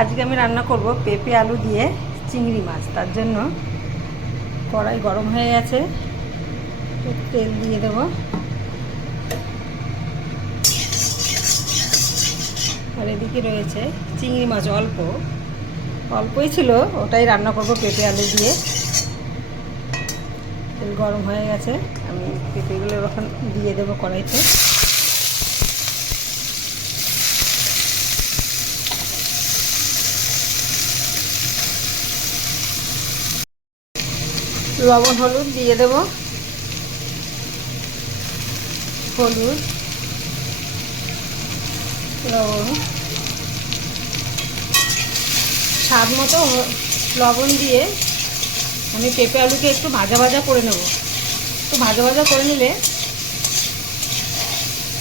আজকে আমি রান্না করব পেঁপে আলু দিয়ে চিংড়ি মাছ। তার জন্য কড়াই গরম হয়ে গেছে, তেল দিয়ে দেব। আর এদিকে রয়েছে চিংড়ি মাছ, অল্পই ছিল, ওটাই রান্না করব পেঁপে আলু দিয়ে। তেল গরম হয়ে গেছে, আমি পেঁপেগুলো এখন দিয়ে দেবো কড়াইতে। লবণ হলুদ দিয়ে দেব, হলুদ লবণ স্বাদ মতো লবণ দিয়ে আমি পেঁপে আলুকে একটু ভাজা ভাজা করে নেব। একটু ভাজা ভাজা করে নিলে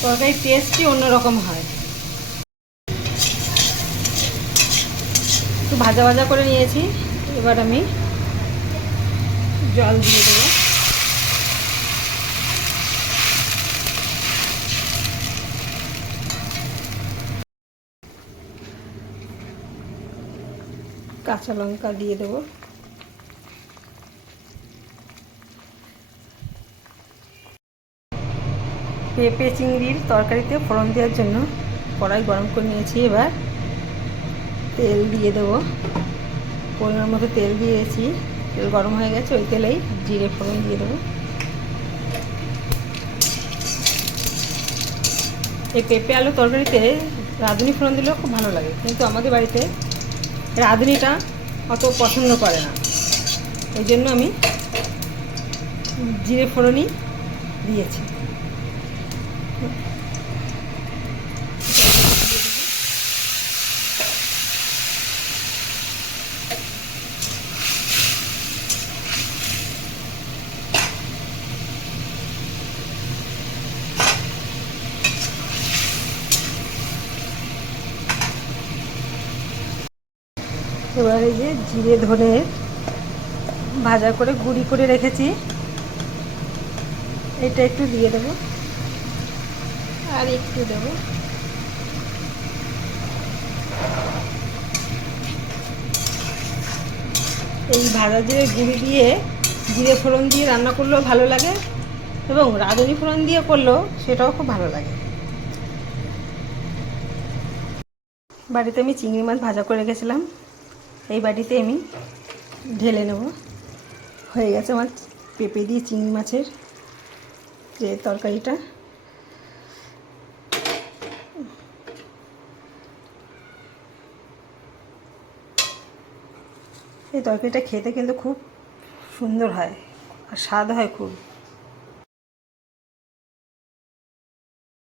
তরকারির টেস্টই অন্যরকম হয়। একটু ভাজা ভাজা করে নিয়েছি, এবার আমি জল দিয়ে দেবো। কাঁচা লঙ্কা দিয়ে দেবো। পেঁপে চিংড়ির তরকারিতে ফোড়ন দেওয়ার জন্য কড়াই গরম করে নিয়েছি। এবার তেল দিয়ে দেবো, পরিমাণ মতো তেল দিয়েছি। তেল গরম হয়ে গেছে, ওই তেলেই জিরে ফোড়ন দিয়ে দেবো। এই পেঁপে আলু তরকারিতে রাঁধুনি ফোড়ন দিলেও খুব ভালো লাগে, কিন্তু আমাদের বাড়িতে রাঁধুনিটা অত পছন্দ করে না, ওই জন্য আমি জিরে ফোড়নই দিয়েছি। এবার এই যে জিরে ধনে ভাজা করে গুঁড়ি করে রেখেছি, এটা একটু দিয়ে দেবো, আর একটু দেবো। এই ভাজা জিরে গুঁড়ি দিয়ে জিরে ফোড়ন দিয়ে রান্না করলেও ভালো লাগে, এবং রাঁধুনি ফোড়ন দিয়ে করলেও সেটাও খুব ভালো লাগে। বাড়িতে আমি চিংড়ি মাছ ভাজা করে রেখেছিলাম, এই বাটিতে আমি ঢেলে নেব। হয়ে গেছে আমার পেঁপে দিয়ে চিংড়ি মাছের যে তরকারিটা। এই তরকারিটা খেতে কিন্তু খুব সুন্দর হয়, আর স্বাদ হয় খুব।